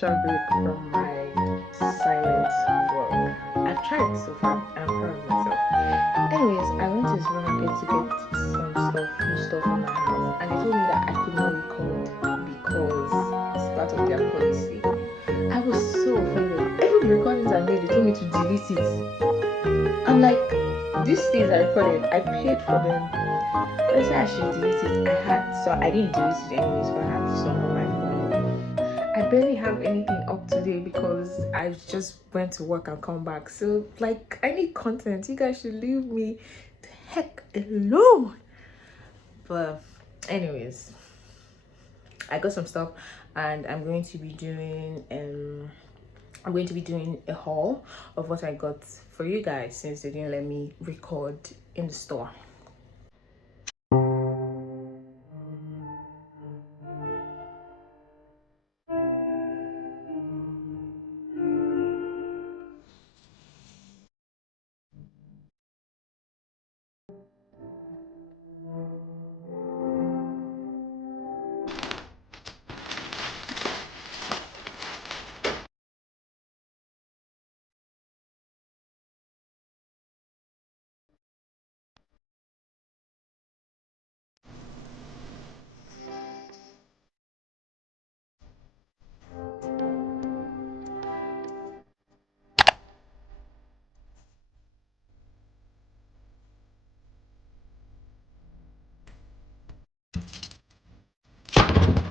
commercial break from my silent work. I've tried so far. I'm proud of myself. Anyways, I went to the supermarket to get some stuff, new stuff for my house, and they told me that I could not record because it's part of their policy. I was so offended. Even the recordings I made, they told me to delete it. I'm like, these things I recorded, I paid for them. Let's say I should delete it. I didn't delete it anyways, but I had some on my phone. I barely have anything up to date because I just went to work and come back. So, like, I need content. You guys should leave me the heck alone. But, anyways, I got some stuff, and I'm going to be doing a haul of what I got for you guys since they didn't let me record in the store.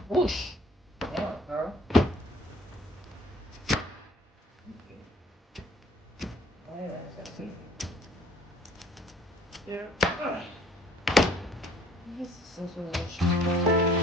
Whoosh! Yeah, girl. Yeah. This is so much.